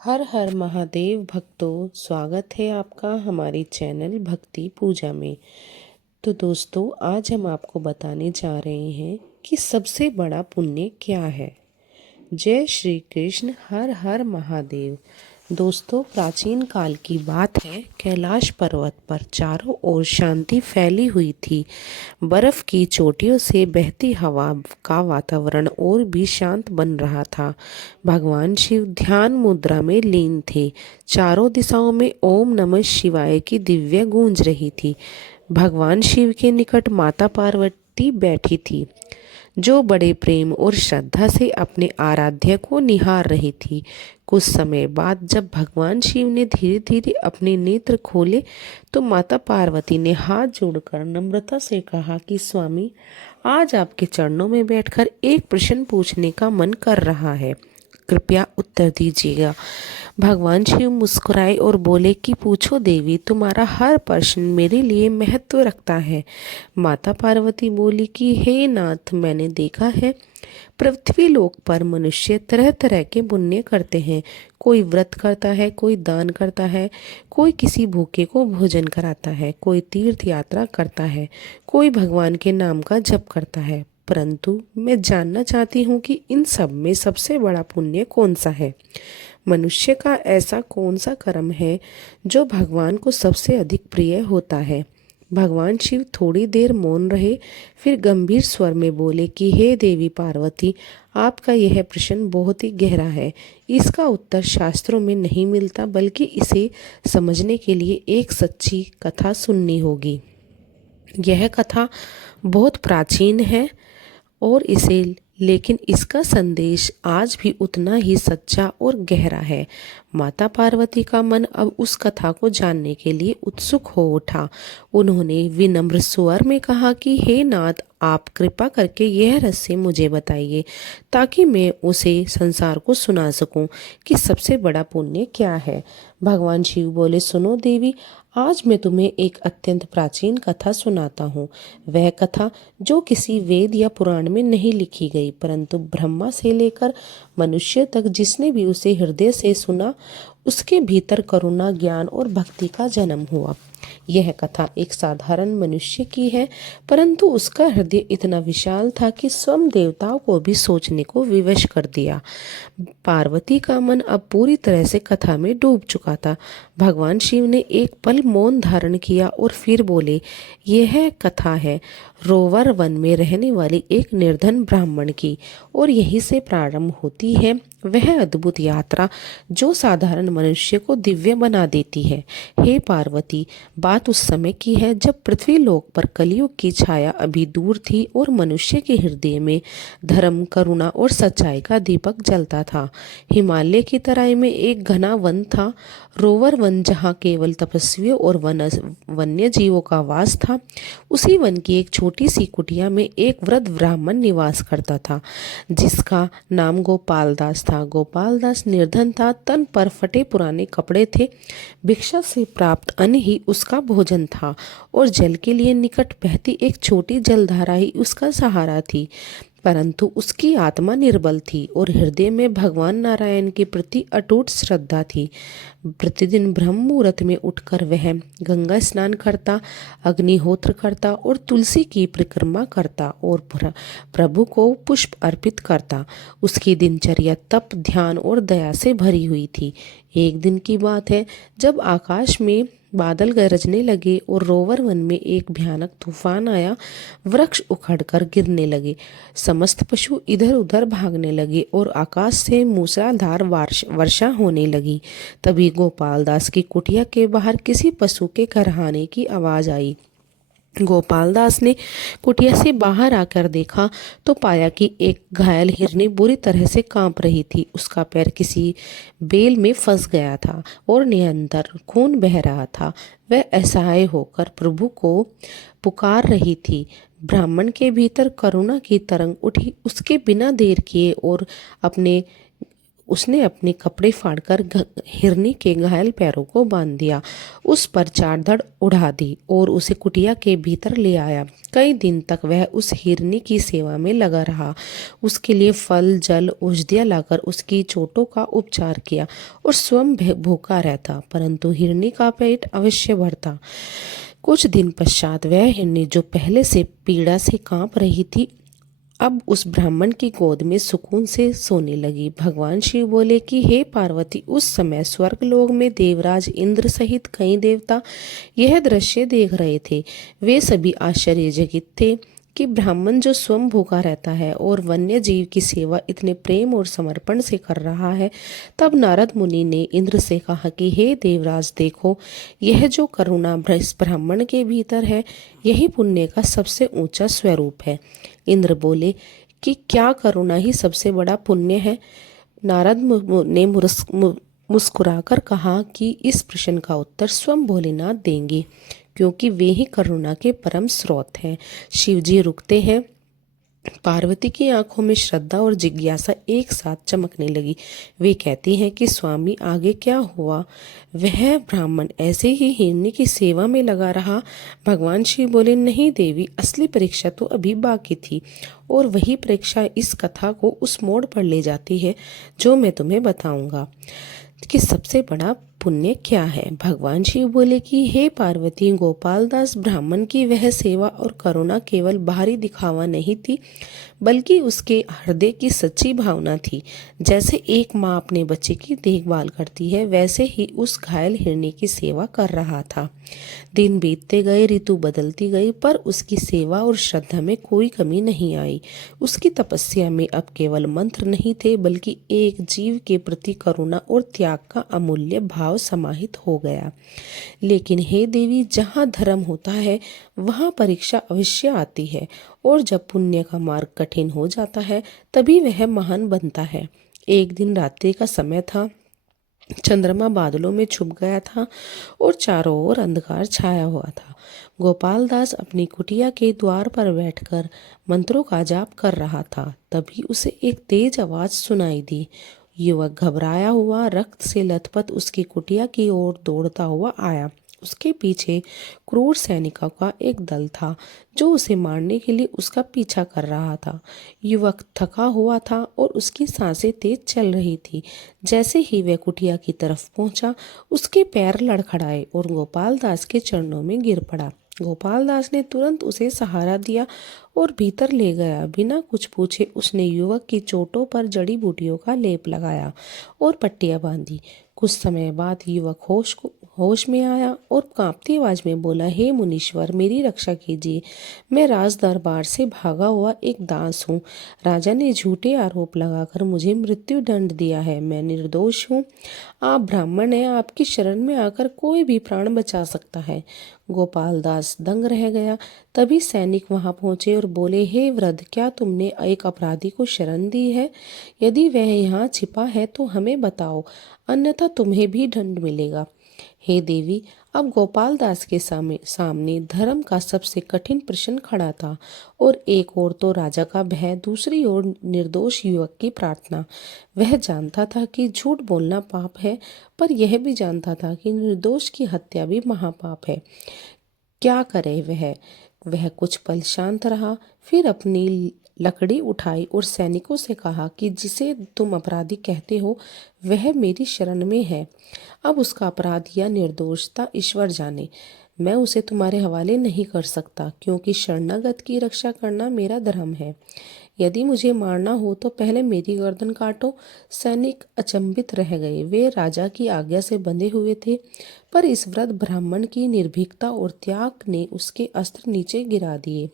हर हर महादेव भक्तों, स्वागत है आपका हमारे चैनल भक्ति पूजा में। तो दोस्तों, आज हम आपको बताने जा रहे हैं कि सबसे बड़ा पुण्य क्या है। जय श्री कृष्ण, हर हर महादेव। दोस्तों, प्राचीन काल की बात है। कैलाश पर्वत पर चारों ओर शांति फैली हुई थी। बर्फ की चोटियों से बहती हवा का वातावरण और भी शांत बन रहा था। भगवान शिव ध्यान मुद्रा में लीन थे। चारों दिशाओं में ओम नमः शिवाय की दिव्य गूंज रही थी। भगवान शिव के निकट माता पार्वती बैठी थी, जो बड़े प्रेम और श्रद्धा से अपने आराध्य को निहार रही थी। कुछ समय बाद जब भगवान शिव ने धीरे धीरे अपने नेत्र खोले तो माता पार्वती ने हाथ जोड़कर नम्रता से कहा कि स्वामी, आज आपके चरणों में बैठकर एक प्रश्न पूछने का मन कर रहा है, कृपया उत्तर दीजिएगा। भगवान शिव मुस्कुराए और बोले कि पूछो देवी, तुम्हारा हर प्रश्न मेरे लिए महत्व रखता है। माता पार्वती बोली कि हे नाथ, मैंने देखा है पृथ्वी लोक पर मनुष्य तरह तरह के पुण्य करते हैं। कोई व्रत करता है, कोई दान करता है, कोई किसी भूखे को भोजन कराता है, कोई तीर्थ यात्रा करता है, कोई भगवान के नाम का जप करता है। परंतु मैं जानना चाहती हूँ कि इन सब में सबसे बड़ा पुण्य कौन सा है। मनुष्य का ऐसा कौन सा कर्म है जो भगवान को सबसे अधिक प्रिय होता है। भगवान शिव थोड़ी देर मौन रहे, फिर गंभीर स्वर में बोले कि हे देवी पार्वती, आपका यह प्रश्न बहुत ही गहरा है। इसका उत्तर शास्त्रों में नहीं मिलता, बल्कि इसे समझने के लिए एक सच्ची कथा सुननी होगी। यह कथा बहुत प्राचीन है और इसे लेकिन इसका संदेश आज भी उतना ही सच्चा और गहरा है। माता पार्वती का मन अब उस कथा को जानने के लिए उत्सुक हो उठा। उन्होंने विनम्र स्वर में कहा कि हे नाथ, आप कृपा करके यह रहस्य मुझे बताइए, ताकि मैं उसे संसार को सुना सकूं कि सबसे बड़ा पुण्य क्या है। भगवान शिव बोले, सुनो देवी, आज मैं तुम्हें एक अत्यंत प्राचीन कथा सुनाता हूँ। वह कथा जो किसी वेद या पुराण में नहीं लिखी गई, परंतु ब्रह्मा से लेकर मनुष्य तक जिसने भी उसे हृदय से सुना, उसके भीतर करुणा, ज्ञान और भक्ति का जन्म हुआ। यह कथा एक साधारण मनुष्य की है, परंतु उसका हृदय इतना विशाल था कि स्वयं देवताओं को भी सोचने को विवश कर दिया। पार्वती का मन अब पूरी तरह से कथा में डूब चुका था। भगवान शिव ने एक पल मौन धारण किया और फिर बोले, यह कथा है रोवर वन में रहने वाली एक निर्धन ब्राह्मण की, और यहीं से प्रारंभ होती है वह अद्भुत यात्रा जो साधारण मनुष्य को दिव्य बना देती है। हे पार्वती, बात उस समय की है जब पृथ्वी लोक पर कलयुग की छाया अभी दूर थी और मनुष्य के हृदय में धर्म, करुणा और सच्चाई का दीपक जलता था। हिमालय की तराई में एक घना वन था, रोवर वन, जहाँ केवल तपस्वियों और वन्य जीवों का वास था। उसी वन की एक छोटी सी कुटिया में एक वृद्ध ब्राह्मण निवास करता था, जिसका नाम गोपाल दास था। गोपाल दास निर्धन था, तन पर फटे पुराने कपड़े थे। भिक्षा से प्राप्त अन्न ही उसका भोजन था और जल के लिए निकट बहती एक छोटी जलधारा ही उसका सहारा थी। परंतु उसकी आत्मा निर्बल थी और हृदय में भगवान नारायण के प्रति अटूट श्रद्धा थी। प्रतिदिन ब्रह्म मुहूर्त में उठकर वह गंगा स्नान करता, अग्निहोत्र करता और तुलसी की परिक्रमा करता और प्रभु को पुष्प अर्पित करता। उसकी दिनचर्या तप, ध्यान और दया से भरी हुई थी। एक दिन की बात है, जब आकाश में बादल गरजने लगे और रोवर वन में एक भयानक तूफान आया। वृक्ष उखड़कर गिरने लगे, समस्त पशु इधर उधर भागने लगे और आकाश से मूसलाधार वर्षा होने लगी। तभी गोपाल दास की कुटिया के बाहर किसी पशु के करहाने की आवाज आई। गोपाल दास ने कुटिया से बाहर आकर देखा तो पाया कि एक घायल हिरनी बुरी तरह से कांप रही थी। उसका पैर किसी बेल में फंस गया था और निरंतर खून बह रहा था। वह असहाय होकर प्रभु को पुकार रही थी। ब्राह्मण के भीतर करुणा की तरंग उठी। उसके बिना देर किए और अपने उसने अपने कपड़े फाड़कर हिरनी के घायल पैरों को बांध दिया, उस पर चार धड़ उड़ा दी और उसे कुटिया के भीतर ले आया। कई दिन तक वह उस हिरनी की सेवा में लगा रहा, उसके लिए फल जल औषधियाँ लाकर उसकी चोटों का उपचार किया और स्वयं भूखा रहता, परंतु हिरनी का पेट अवश्य भरता। कुछ दिन पश्चात वह हिरनी, जो पहले से पीड़ा से कांप रही थी, अब उस ब्राह्मण की गोद में सुकून से सोने लगी। भगवान शिव बोले कि हे पार्वती, उस समय स्वर्गलोक में देवराज इंद्र सहित कई देवता यह दृश्य देख रहे थे। वे सभी आश्चर्यचकित थे कि ब्राह्मण जो स्वयं भूखा रहता है और वन्य जीव की सेवा इतने प्रेम और समर्पण से कर रहा है। तब नारद मुनि ने इंद्र से कहा कि हे देवराज, देखो, यह जो करुणा इस ब्राह्मण के भीतर है, यही पुण्य का सबसे ऊंचा स्वरूप है। इंद्र बोले कि क्या करुणा ही सबसे बड़ा पुण्य है? नारद ने मुस्कुराकर कहा कि इस प्रश्न का उत्तर स्वयं भोलेनाथ देंगे, क्योंकि वे ही करुणा के परम स्रोत हैं। शिवजी रुकते हैं। पार्वती की आंखों में श्रद्धा और जिज्ञासा एक साथ चमकने लगी। वे कहती हैं कि स्वामी, आगे क्या हुआ? वह ब्राह्मण ऐसे ही हिरनी की सेवा में लगा रहा? भगवान शिव बोले, नहीं देवी, असली परीक्षा तो अभी बाकी थी, और वही परीक्षा इस कथा को उस मोड़ पर ले जाती है जो मैं तुम्हें बताऊंगा कि सबसे बड़ा पुण्य क्या है। भगवान शिव बोले कि हे पार्वती, गोपाल दास ब्राह्मण की वह सेवा और करुणा केवल बाहरी दिखावा नहीं थी, बल्कि उसके हृदय की सच्ची भावना थी। जैसे एक माँ अपने बच्चे की देखभाल करती है, वैसे ही उस घायल हिरनी की सेवा कर रहा था। दिन बीतते गए, ऋतु बदलती गई, पर उसकी सेवा और श्रद्धा में कोई कमी नहीं आई। उसकी तपस्या में अब केवल मंत्र नहीं थे, बल्कि एक जीव के प्रति करुणा और त्याग का अमूल्य भाव समाहित हो गया। लेकिन हे देवी, जहाँ धर्म होता है वहाँ परीक्षा अवश्य आती है, और जब पुण्य का मार्ग कठिन हो जाता है तभी वह महान बनता है। एक दिन रात्रि का समय था। चंद्रमा बादलों में छुप गया था और चारों ओर अंधकार छाया हुआ था। गोपाल दास अपनी कुटिया के द्वार पर बैठकर मंत्रों का जाप कर रहा था। तभी उसे एक तेज आवाज सुनाई दी। युवक घबराया हुआ, रक्त से लथपथ उसकी कुटिया की ओर दौड़ता हुआ आया। उसके पीछे क्रूर सैनिकों का एक दल था जो उसे मारने के लिए उसका पीछा कर रहा था। युवक थका हुआ था और उसकी सांसें तेज चल रही थी। जैसे ही वह कुटिया की तरफ पहुंचा, उसके पैर लड़खड़ाए और गोपाल दास के चरणों में गिर पड़ा। गोपाल दास ने तुरंत उसे सहारा दिया और भीतर ले गया। बिना कुछ पूछे उसने युवक की चोटों पर जड़ी बूटियों का लेप लगाया और पट्टियां बांधी। कुछ समय बाद युवक होश में आया और कांपती आवाज में बोला, हे मुनीश्वर, मेरी रक्षा कीजिए। मैं राज दरबार से भागा हुआ एक दास हूँ। राजा ने झूठे आरोप लगाकर मुझे मृत्यु दंड दिया है। मैं निर्दोष हूँ। आप ब्राह्मण हैं, आपकी शरण में आकर कोई भी प्राण बचा सकता है। गोपाल दास दंग रह गया। तभी सैनिक वहां पहुंचे और बोले, हे वृद्ध, क्या तुमने एक अपराधी को शरण दी है? यदि वह यहाँ छिपा है तो हमें बताओ, अन्यथा तुम्हें भी दंड मिलेगा। हे देवी, अब गोपाल दास के सामने धर्म का सबसे कठिन प्रश्न खड़ा था, और एक ओर तो राजा का भय, दूसरी ओर निर्दोष युवक की प्रार्थना। वह जानता था कि झूठ बोलना पाप है, पर यह भी जानता था कि निर्दोष की हत्या भी महापाप है। क्या करे वह कुछ पल शांत रहा, फिर अपनी लकड़ी उठाई और सैनिकों से कहा कि जिसे तुम अपराधी कहते हो वह मेरी शरण में है। अब उसका अपराध या निर्दोषता ईश्वर जाने। मैं उसे तुम्हारे हवाले नहीं कर सकता, क्योंकि शरणागत की रक्षा करना मेरा धर्म है। यदि मुझे मारना हो तो पहले मेरी गर्दन काटो। सैनिक अचंभित रह गए। वे राजा की आज्ञा से बंधे हुए थे, पर इस वृद्ध ब्राह्मण की निर्भीकता और त्याग ने उसके अस्त्र नीचे गिरा दिए।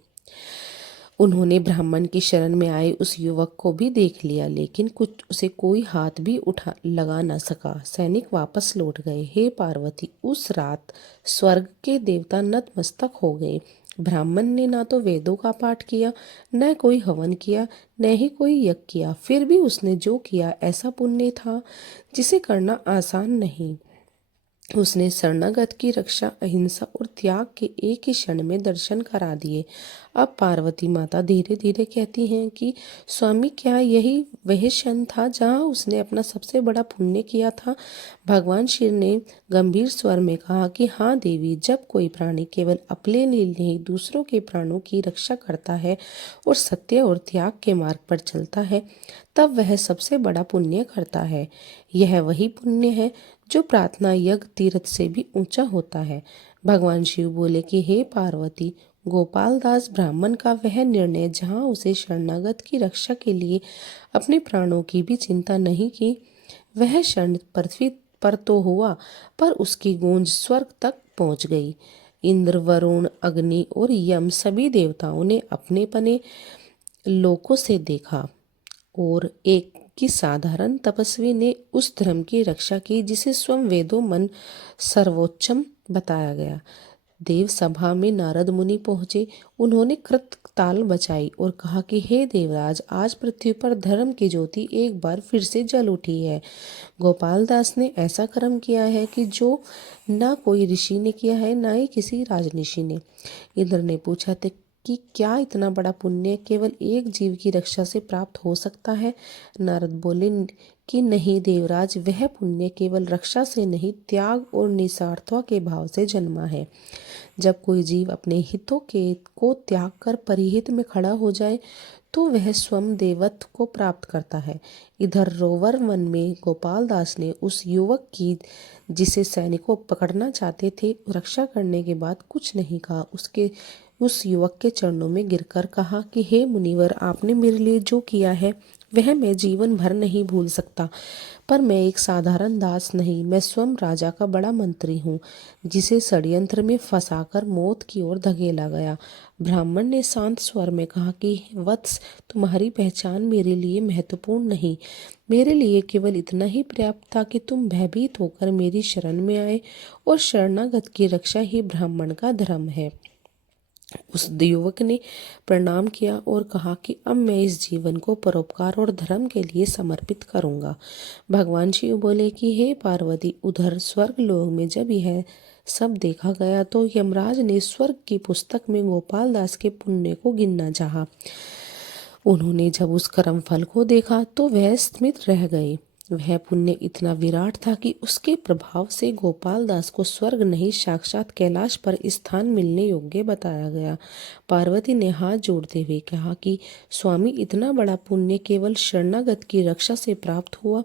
उन्होंने ब्राह्मण की शरण में आए उस युवक को भी देख लिया, लेकिन कुछ उसे कोई हाथ भी उठा लगा न सका। सैनिक वापस लौट गए। हे पार्वती, उस रात स्वर्ग के देवता नतमस्तक हो गए। ब्राह्मण ने ना तो वेदों का पाठ किया, न कोई हवन किया, न ही कोई यज्ञ किया। फिर भी उसने जो किया ऐसा पुण्य था जिसे करना आसान नहीं। उसने शरणागत की रक्षा, अहिंसा और त्याग के एक ही क्षण में दर्शन करा दिए। अब पार्वती माता धीरे धीरे कहती हैं कि स्वामी, क्या यही वह क्षण था जहाँ उसने अपना सबसे बड़ा पुण्य किया था? भगवान शिव ने गंभीर स्वर में कहा कि हाँ देवी, जब कोई प्राणी केवल अपने लिए नहीं दूसरों के प्राणों की रक्षा करता है और सत्य और त्याग के मार्ग पर चलता है, तब वह सबसे बड़ा पुण्य करता है। यह वही पुण्य है जो प्रार्थना, यज्ञ, तीर्थ से भी ऊंचा होता है। भगवान शिव बोले कि हे पार्वती, गोपाल दास ब्राह्मण का वह निर्णय जहाँ उसे शरणागत की रक्षा के लिए अपने प्राणों की भी चिंता नहीं की, वह क्षण पृथ्वी पर तो हुआ, पर उसकी गूंज स्वर्ग तक पहुंच गई। इंद्र, वरुण, अग्नि और यम सभी देवताओं ने अपने अपने लोकों से देखा और एक कि साधारण तपस्वी ने उस धर्म की रक्षा की जिसे स्वयं वेदों मन सर्वोच्चम बताया गया। देव सभा में नारद मुनि पहुंचे। उन्होंने कृत ताल बजाई और कहा कि हे देवराज, आज पृथ्वी पर धर्म की ज्योति एक बार फिर से जल उठी है। गोपाल दास ने ऐसा कर्म किया है कि जो ना कोई ऋषि ने किया है, ना ही किसी राजऋषि ने। इंद्र ने पूछा था कि क्या इतना बड़ा पुण्य केवल एक जीव की रक्षा से प्राप्त हो सकता है? नारद बोले कि नहीं देवराज, वह पुण्य केवल रक्षा से नहीं, त्याग और निस्वार्थता के भाव से जन्मा है। जब कोई जीव अपने हितों के को त्याग कर परिहित में खड़ा हो जाए तो वह स्वयं देवत्व को प्राप्त करता है। इधर रोवर वन में गोपाल दास ने उस युवक की, जिसे सैनिकों पकड़ना चाहते थे, रक्षा करने के बाद कुछ नहीं कहा। उस युवक के चरणों में गिरकर कहा कि हे मुनिवर, आपने मेरे लिए जो किया है वह मैं जीवन भर नहीं भूल सकता। पर मैं एक साधारण दास नहीं, मैं स्वयं राजा का बड़ा मंत्री हूँ, जिसे षड्यंत्र में फंसाकर मौत की ओर धकेला गया। ब्राह्मण ने शांत स्वर में कहा कि वत्स, तुम्हारी पहचान मेरे लिए महत्वपूर्ण नहीं, मेरे लिए केवल इतना ही पर्याप्त था कि तुम भयभीत होकर मेरी शरण में आए, और शरणागत की रक्षा ही ब्राह्मण का धर्म है। उस युवक ने प्रणाम किया और कहा कि अब मैं इस जीवन को परोपकार और धर्म के लिए समर्पित करूंगा। भगवान शिव बोले कि हे पार्वती, उधर स्वर्ग लोक में जब यह सब देखा गया तो यमराज ने स्वर्ग की पुस्तक में गोपाल दास के पुण्य को गिनना चाहा। उन्होंने जब उस कर्म फल को देखा तो वह स्मित रह गए। वह पुण्य इतना विराट था कि उसके प्रभाव से गोपाल दास को स्वर्ग नहीं, साक्षात कैलाश पर स्थान मिलने योग्य बताया गया। पार्वती ने हाथ जोड़ते हुए कहा कि स्वामी, इतना बड़ा पुण्य केवल शरणागत की रक्षा से प्राप्त हुआ?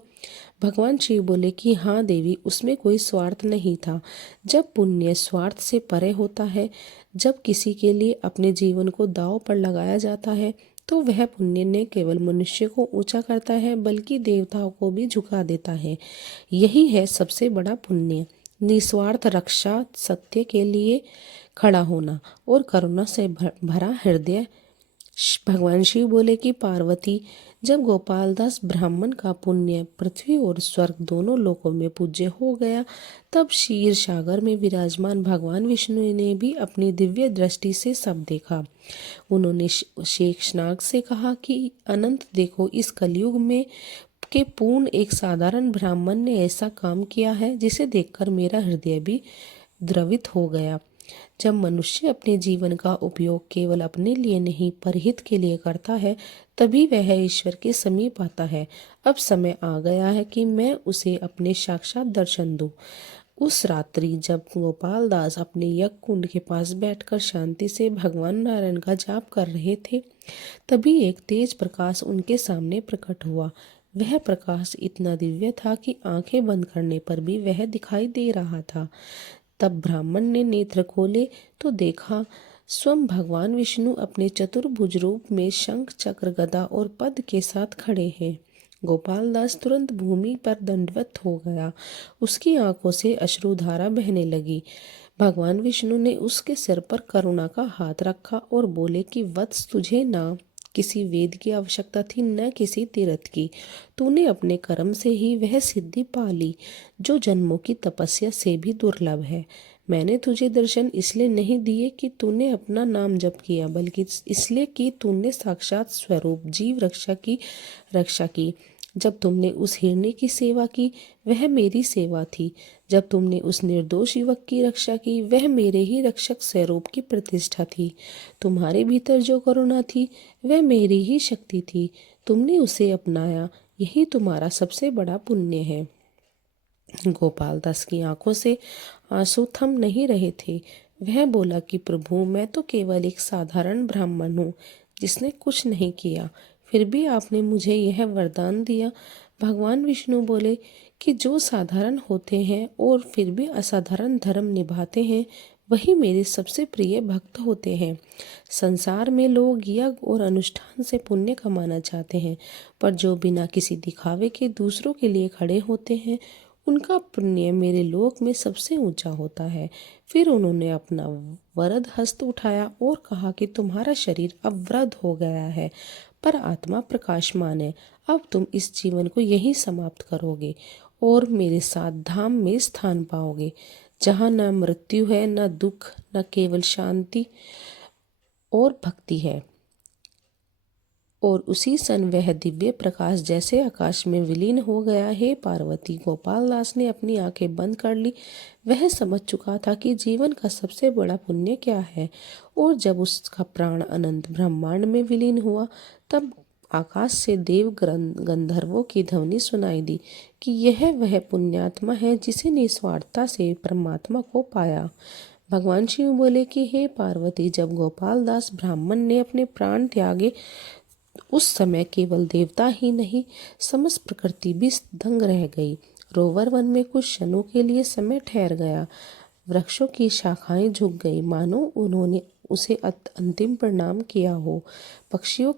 भगवान शिव बोले कि हाँ देवी, उसमें कोई स्वार्थ नहीं था। जब पुण्य स्वार्थ से परे होता है, जब किसी के लिए अपने जीवन को दांव पर लगाया जाता है, तो वह पुण्य न केवल मनुष्य को ऊंचा करता है बल्कि देवताओं को भी झुका देता है। यही है सबसे बड़ा पुण्य, निस्वार्थ रक्षा, सत्य के लिए खड़ा होना और करुणा से भरा हृदय। भगवान शिव बोले कि पार्वती, जब गोपाल दास ब्राह्मण का पुण्य पृथ्वी और स्वर्ग दोनों लोकों में पूज्य हो गया, तब क्षीर सागर में विराजमान भगवान विष्णु ने भी अपनी दिव्य दृष्टि से सब देखा। उन्होंने शेषनाग से कहा कि अनंत देखो, इस कलयुग में के पूर्ण एक साधारण ब्राह्मण ने ऐसा काम किया है जिसे देखकर मेरा हृदय भी द्रवित हो गया। जब मनुष्य अपने जीवन का उपयोग केवल अपने लिए नहीं, परहित के लिए करता है, तभी वह ईश्वर के समीप आता है। अब समय आ गया है कि मैं उसे अपने साक्षात दर्शन दूं। उस रात्रि जब गोपाल दास अपने यज्ञ कुंड के पास बैठकर शांति से भगवान नारायण का जाप कर रहे थे, तभी एक तेज प्रकाश उनके सामने प्रकट हुआ। वह प्रकाश इतना दिव्य था कि आंखें बंद करने पर भी वह दिखाई दे रहा था। तब ब्राह्मण ने नेत्र खोले तो देखा स्वयं भगवान विष्णु अपने चतुर्भुज रूप में शंख, चक्र, गदा और पद्म के साथ खड़े हैं। गोपाल दास तुरंत भूमि पर दंडवत हो गया। उसकी आंखों से अश्रुधारा बहने लगी। भगवान विष्णु ने उसके सिर पर करुणा का हाथ रखा और बोले कि वत्स, तुझे ना किसी वेद की आवश्यकता थी, न किसी तीर्थ की। तूने अपने कर्म से ही वह सिद्धि पा ली जो जन्मों की तपस्या से भी दुर्लभ है। मैंने तुझे दर्शन इसलिए नहीं दिए कि तूने अपना नाम जप किया, बल्कि इसलिए कि तूने साक्षात स्वरूप जीव रक्षा की। जब तुमने उस हिरनी की सेवा की वह मेरी सेवा थी। जब तुमने उस निर्दोष युवक की रक्षा की वह मेरे ही रक्षक स्वरूप की प्रतिष्ठा थी। तुम्हारे भीतर जो करुणा थी वह मेरी ही शक्ति थी। तुमने उसे अपनाया, यही तुम्हारा सबसे बड़ा पुण्य है। गोपाल दास की आंखों से आंसू थम नहीं रहे थे। वह बोला कि प्रभु, मैं तो केवल एक साधारण ब्राह्मण हूँ जिसने कुछ नहीं किया, फिर भी आपने मुझे यह वरदान दिया। भगवान विष्णु बोले कि जो साधारण होते हैं और फिर भी असाधारण धर्म निभाते हैं वही मेरे सबसे प्रिय भक्त होते हैं। संसार में लोग यज्ञ और अनुष्ठान से पुण्य कमाना चाहते हैं, पर जो बिना किसी दिखावे के दूसरों के लिए खड़े होते हैं उनका पुण्य मेरे लोक में सबसे ऊंचा होता है। फिर उन्होंने अपना वरद हस्त उठाया और कहा कि तुम्हारा शरीर अब वृद्ध हो गया है पर आत्मा प्रकाशमान है। अब तुम इस जीवन को यहीं समाप्त करोगे और मेरे साथ धाम में स्थान पाओगे, जहाँ न मृत्यु है, न दुख, न केवल शांति और भक्ति है। और उसी सन वह दिव्य प्रकाश जैसे आकाश में विलीन हो गया। हे पार्वती, गोपाल दास ने अपनी आंखें बंद कर ली। वह समझ चुका था कि जीवन का सबसे बड़ा पुण्य क्या है। और जब उसका प्राण अनंत ब्रह्मांड में विलीन हुआ तब आकाश से देव गंधर्वों की ध्वनि सुनाई दी कि यह वह पुण्यात्मा है जिसे निस्वार्थता से परमात्मा को पाया। भगवान शिव बोले कि हे पार्वती, जब गोपाल दास ब्राह्मण ने अपने प्राण त्यागे उस समय केवल देवता ही नहीं, समस्त प्रकृति भी दंग रह गई। रोवर वन में कुछ क्षणों के लिए समय ठहर गया। वृक्षों की शाखाएं झुक गई, मानो उन्होंने उसे अंतिम प्रणाम किया हो। पक्षियों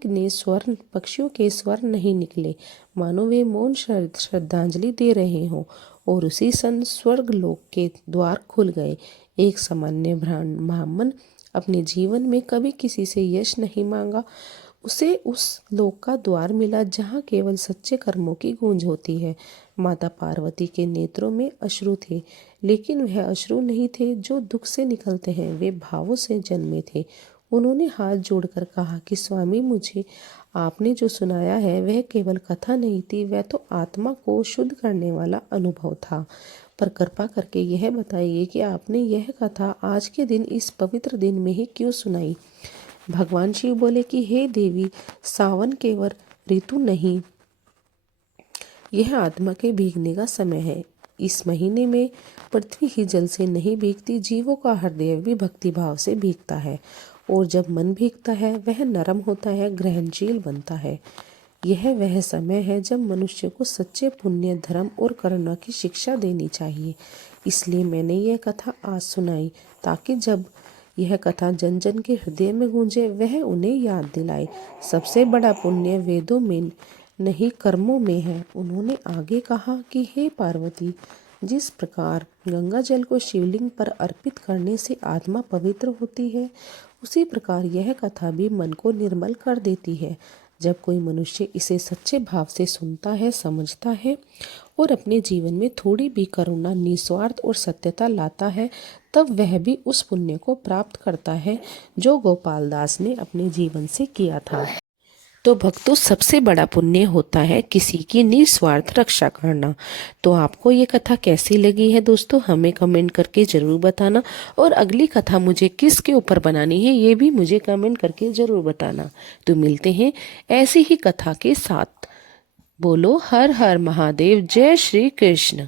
के स्वर नहीं निकले, मानो वे मौन श्रद्धांजलि दे रहे हों। और उसी सन स्वर्ग लोक के द्वार खुल गए। एक सामान्य ब्राह्मण अपने जीवन में कभी किसी से यश नहीं मांगा। उसे उस लोक का द्वार मिला जहाँ केवल सच्चे कर्मों की गूंज होती है। माता पार्वती के नेत्रों में अश्रु थे, लेकिन वह अश्रु नहीं थे जो दुख से निकलते हैं, वे भावों से जन्मे थे। उन्होंने हाथ जोड़कर कहा कि स्वामी, मुझे आपने जो सुनाया है वह केवल कथा नहीं थी, वह तो आत्मा को शुद्ध करने वाला अनुभव था। पर कृपा करके यह बताइए कि आपने यह कथा आज के दिन इस पवित्र दिन में ही क्यों सुनाई। भगवान शिव बोले कि हे देवी, सावन केवल ऋतु नहीं, यह आत्मा के भीगने का समय है। इस महीने में पृथ्वी ही जल से नहीं भीगती, जीवों का हृदय भी भक्ति भाव से भीगता है। और जब मन भीगता है वह नरम होता है, ग्रहणशील बनता है। यह वह समय है जब मनुष्य को सच्चे पुण्य, धर्म और करुणा की शिक्षा देनी चाहिए। इसलिए मैंने यह कथा आज सुनाई, ताकि जब यह कथा जन जन के हृदय में गूंजे वह उन्हें याद दिलाए। सबसे बड़ा पुण्य वेदों में नहीं, कर्मों में है। उन्होंने आगे कहा कि हे पार्वती, जिस प्रकार गंगा जल को शिवलिंग पर अर्पित करने से आत्मा पवित्र होती है, उसी प्रकार यह कथा भी मन को निर्मल कर देती है। जब कोई मनुष्य इसे सच्चे भाव से सुनता है, समझता है और अपने जीवन में थोड़ी भी करुणा, निस्वार्थ और सत्यता लाता है, तब वह भी उस पुण्य को प्राप्त करता है जो गोपाल दास ने अपने जीवन से किया था। तो भक्तों, सबसे बड़ा पुण्य होता है किसी की निस्वार्थ रक्षा करना। तो आपको ये कथा कैसी लगी है दोस्तों, हमें कमेंट करके ज़रूर बताना। और अगली कथा मुझे किसके ऊपर बनानी है ये भी मुझे कमेंट करके ज़रूर बताना। तो मिलते हैं ऐसी ही कथा के साथ। बोलो हर हर महादेव, जय श्री कृष्ण।